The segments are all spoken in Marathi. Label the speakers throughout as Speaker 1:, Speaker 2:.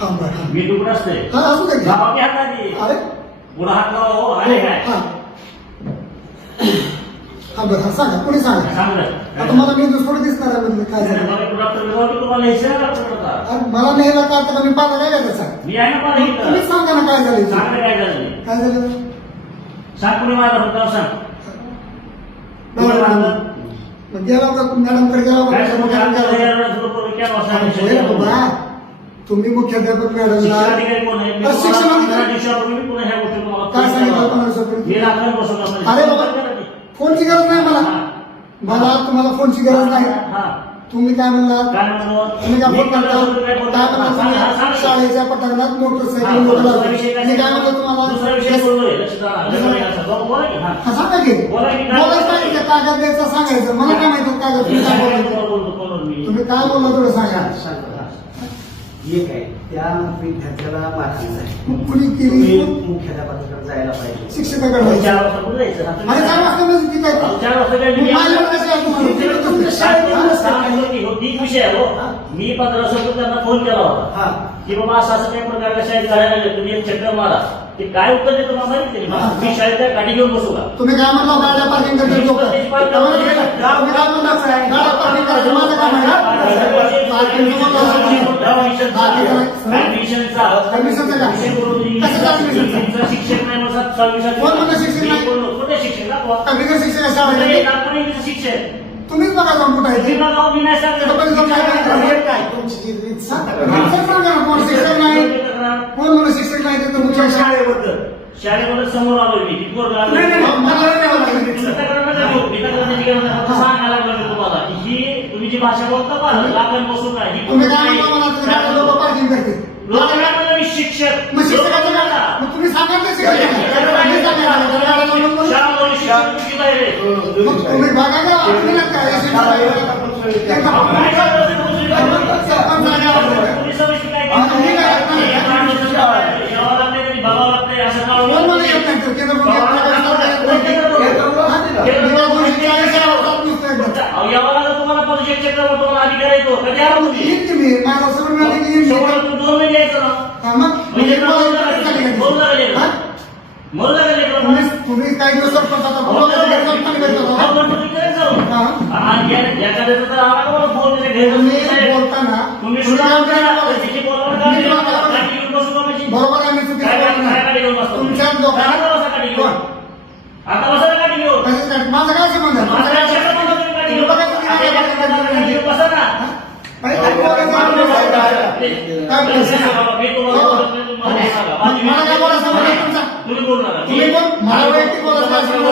Speaker 1: हा.
Speaker 2: मी तुकडं असते
Speaker 1: की.
Speaker 2: हाताची पुढे हात लावा हो अरे काय
Speaker 1: हा. बरं सांगा कोणी सांगा
Speaker 2: सांगलं
Speaker 1: आता मला मी दुसरं दिसणार आहे म्हणजे काय झालं मला का आता मी पाहता काय त्याचा
Speaker 2: मी आहे ना
Speaker 1: तुम्ही सांगा ना काय झालं
Speaker 2: काय झालं
Speaker 1: काय झालं
Speaker 2: सांग कुणी माझा होता सांग
Speaker 1: गेला मॅडम गेला मॅडम. तुम्ही मुख्याध्यापक मॅडमला
Speaker 2: शिक्षणाधिकारी कोण आहे? मी
Speaker 1: अरे
Speaker 2: तुम्हाला
Speaker 1: शिक्षणाधिकारी-
Speaker 2: पंधरा दिवसापूर्वी पुन्हा ह्या गोष्टी तुम्हाला
Speaker 1: काय सांगितलं. अरे बाबा फोनची गरज नाही मला. मला तुम्हाला फोनची गरज नाही
Speaker 2: हा.
Speaker 1: तुम्ही काय
Speaker 2: म्हणलो?
Speaker 1: तुम्ही काय फोन करता
Speaker 2: काय.
Speaker 1: तुम्ही? शाळेच्या पटांगणात मोटरसायकल मी काय म्हणतो तुम्हाला? सांगा की. बोलायचं नाही कागद द्यायचा सांगायचं. मला काय माहिती कागद? तुम्ही काय बोलायचं. तुम्ही काय बोलला थोडं सांगा.
Speaker 3: एक आहे त्या विद्यार्थ्याला
Speaker 1: कुणी केली?
Speaker 3: तुम्ही मुख्याध्यापकाकडे जायला पाहिजे.
Speaker 1: शिक्षकाकडे
Speaker 2: चार
Speaker 1: जायचं.
Speaker 2: वाजता कुठं जायचं? तुम्ही-
Speaker 1: अरे चार वाजता म्हणजे ती काय?
Speaker 2: विषय आहे, हो. मी पंधरा दिवसापूर्वी त्यांना फोन केला होता. की बाबा असं असं काही प्रकार शाळेत घडायला तुम्ही एक चक्कर मारा. ते काय उत्तर देतो मला माहिती का? मी शाळेत त्या गाडी घेऊन बसू का?
Speaker 1: तुम्ही काय म्हणला गाड्या पार्किंग लोक
Speaker 2: शिक्षक नाही मला सात- सहावी
Speaker 1: नाही? तुम्हीच बघा जाऊन कुठं आहे ते.
Speaker 2: नाही?
Speaker 3: हे तुमची रीत सांगा.
Speaker 1: सांगा ना, कोण शिक्षक नाही कोण म्हणून शिक्षक नाही ते तर
Speaker 3: तुमच्या शाळेबद्दल
Speaker 2: शाळेमध्ये समोर आलोय मी तिथवर.
Speaker 3: नाही, नाही, नाही.
Speaker 1: मला नाही लागेल
Speaker 2: गरज नाही. फक्त सांगायला लागलोय मी तुम्हाला की ही तुम्ही जी भाषा बोलता का ही
Speaker 1: तुम्ही काय म्हणता मला तुम्ही लोक पार्किंग करते
Speaker 2: मी शिक्षक
Speaker 1: मग शिक्षकाचं
Speaker 2: लोकं
Speaker 1: काय?
Speaker 2: म्हणतात.
Speaker 1: मग तुम्ही सांगा शिक्षक आहे. मी सांगायला लागलो. गाड्या लावून बोलू.
Speaker 2: शाळामध्ये शिक्षक चुकीचं आहे रे.
Speaker 1: मग तुम्ही बघा ना तुम्ही नाही काय हा?
Speaker 2: हे?
Speaker 1: हा?
Speaker 2: तुम्हाला परिषद चक्रावर तुम्हाला अधिकार येतो कधी आला तुम्ही?
Speaker 1: माझा
Speaker 2: तुम्ही दोन महिने यायचं ना?
Speaker 1: हा, मग?
Speaker 2: म्हणजे लागले. बोलू लागले.
Speaker 1: तुम्ही काही दिवस बोलताना? बरोबर.
Speaker 2: बसतो?
Speaker 1: तुमच्या
Speaker 2: आता
Speaker 1: लोकांना
Speaker 2: बसा गाडी घेऊन.
Speaker 1: कोण?
Speaker 2: आता बसा ना गाडी घेऊन.
Speaker 1: कशाचं काय? माझं काय संबंध आहे?
Speaker 2: माझं काय शक्य नाही तुम्ही गाडी घेऊन.
Speaker 1: बघा तुम्ही
Speaker 2: आता
Speaker 1: गाडी
Speaker 2: बसा ना, गाडी घेऊन बसा ना.
Speaker 1: अरे, काय बोलायचं आपलं काय? काय बोलायचं?
Speaker 2: बाबा, मी तुम्हाला बोलत नाही, तुम्ही मला सांगा. माझी
Speaker 1: मला काय बोलायचं संबंध आहे तुमचा?
Speaker 2: तुम्ही बोलू नका.
Speaker 1: तुम्ही कोण? मला वैयक्तिक बोलायचं
Speaker 2: तुम्हाला
Speaker 1: असेल तर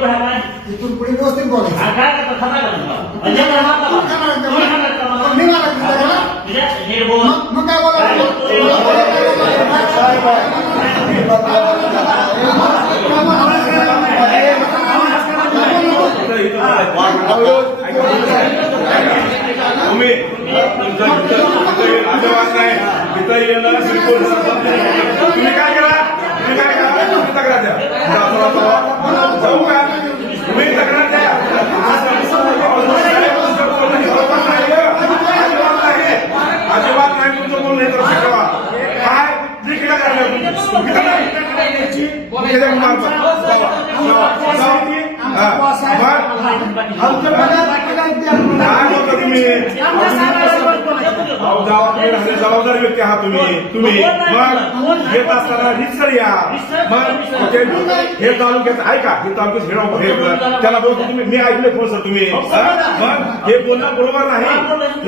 Speaker 2: कारवाईत
Speaker 1: पुढे व्यवस्थित बोलायचं
Speaker 2: काय करता? का म्हणजे मला हात लावा. तुम्ही हात लावा.
Speaker 1: मी मला तुझ्या घराला?
Speaker 2: म्हणजे हे बोल.
Speaker 1: मग मग काय
Speaker 4: तुम्ही तुमचा आजोबाच नाही तिथं येणार बिलकुल तुम्ही काय करा तुम्ही काय करा तुम्ही तक्रार द्या जाऊ जाऊ. जाऊ का तुम्ही तक्रार द्या अजिबात नाही तुमचं बोलणं हे करू शकता काय तिकडे काय चुकीचं नाही मुख्याध्यापक मार्फत. जावा, जावा, जावा. हा, मग
Speaker 1: आमच्या पगार पगार द्या.
Speaker 4: काय बोलता तुम्ही अहो, गावाकडे राहणारे जबाबदार व्यक्ती आहात तुम्ही. तुम्ही. मग येत असताना रितसर या. मग हे तालुक्यात ऐका हे तालुक्यात हेड हे त्याला बोलतो तुम्ही मी ऐकले फोन सर तुम्ही. हा? मग हे बोलणं बरोबर नाही.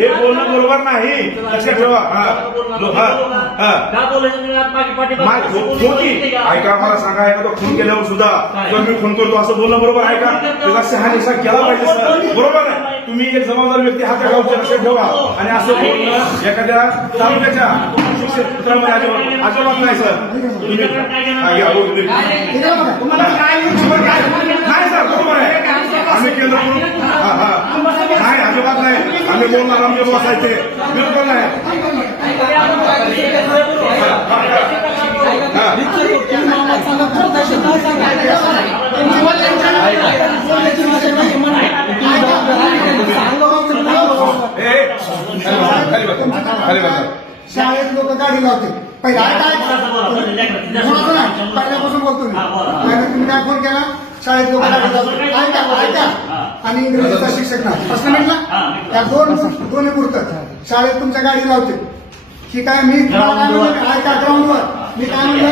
Speaker 4: हे बोलणं बरोबर नाही. लक्षात ठेवा. हा.
Speaker 2: का बोलायचं तुम्ही आज मागे पाठीमागे?
Speaker 4: मा- हो- हो की ऐका मला सांगा एखादा खून केल्यावर सुद्धा किंवा मी खून करतो असं बोलणं बरोबर आहे का? त्याचा शहानिशा केला पाहिजे सर. बरोबर आहे. तुम्ही एक जबाबदार व्यक्ती हात गावच्या लक्षात ठेवा. आणि असं बोलणं एखाद्या तालुक्याच्या शिक्षक पुत्रामध्ये अजिबात अजिबात नाही सर. तुम्ही हा, घ्या, बोल तुम्ही.
Speaker 1: इकडे बघा. तुम्हाला काय?
Speaker 4: नाही सर बरोबर आहे. आम्ही केंद्र म्हणून? हा हा. नाही अजिबात नाही. आम्ही बोलणार आमचे बॉस आहे ते. बिलकुल नाही. हा.
Speaker 1: शाळेत लोक गाडी लावते. पहिला काय? पहिल्यापासून बोलतो मी.
Speaker 2: हा,
Speaker 1: तुम्ही काय फोन केला? शाळेत लोक आणि इंग्रजीचा शिक्षक नाही. प्रश्न
Speaker 2: हा, मिटला.
Speaker 1: त्या दोन दोन्ही पुरतं. शाळेत तुमच्या गाडी लावते. मी तुम्हाला काय म्हणलं? ऐका ग्राउंडवर मी काय म्हणलं?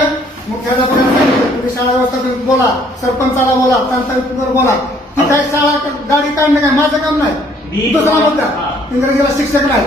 Speaker 1: मुख्याध्यापकांना सांगितलं. तुम्ही शाळा व्यवस्थापन बोला. सरपंचाला बोला. पंचायतीवर बोला. ठीक आहे शाळा गाडी काढणं काय? माझं काम नाही.
Speaker 2: मी-
Speaker 1: दुसरा मुद्दा. इंग्रजीला शिक्षक नाही.